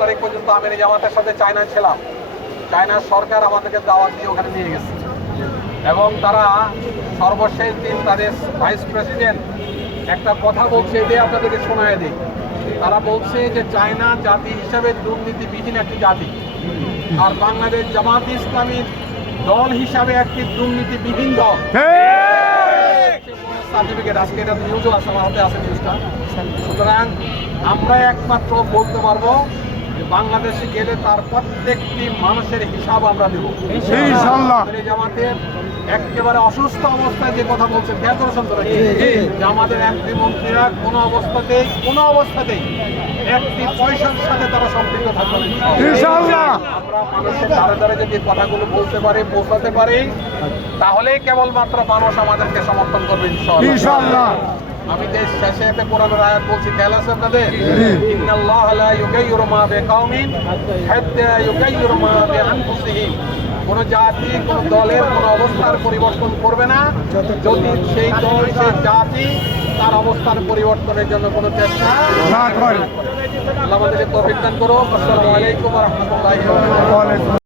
তারিখ পর্যন্ত আমির জামাতের সাথে চায়না ছিলাম। চায়নার সরকার আমাদেরকে দাওয়াত দিয়ে ওখানে নিয়ে গেছে এবং তারা সর্বশেষ দিন তাদের ভাইস প্রেসিডেন্ট একটা কথা বলছে, এটাই আপনাদেরকে শোনায় দিই। তারা বলছে যে চায়না জাতি হিসাবে দুর্নীতিবিহীন একটি জাতি, আর বাংলাদেশ জামাত ইসলামী দল হিসাবে একটি দুর্নীতিবিহীন দল। সার্টিফিকেট আজকে এটা নিউজও আছে, আমার হাতে আছে নিউজটা। সুতরাং আমরা একমাত্র বলতে পারবো যে বাংলাদেশে গেলে তার প্রত্যেকটি মানুষের হিসাব আমরা দেব ইনশাআল্লাহ। জামাতের একেবারে অসুস্থ অবস্থায় যে কথা বলছে যে আমাদের এমপি মন্ত্রীরা কোনো অবস্থাতেই একটি পয়সার সাথে তারা সম্পৃক্ত থাকবে ইনশাআল্লাহ। আমরা মানুষের ধারে ধারে যদি কথাগুলো বলতে পারি, পৌঁছাতে পারি, তাহলেই কেবলমাত্র মানুষ আমাদেরকে সমর্থন করবে ইনশাআল্লাহ। আমি যে শেষে একটা কোরআনের আয়াত বলছি, খেয়াল আছে আপনাদের? ইন্নাল্লাহা লা ইউগাইয়িরু মা বিকাওমিন হাত্তা ইউগাইয়িরু মা বিআনফুসিহিম। কোন জাতি, কোন দলের কোন অবস্থার পরিবর্তন করবে না যদি সেই দল, সেই জাতি তার অবস্থার পরিবর্তনের জন্য কোনো চেষ্টা না করে। আল্লাহ আমাদেরকে তৌফিক দান করুন। আসসালামু আলাইকুম ওয়া রাহমাতুল্লাহি ওয়া বারাকাতুহু।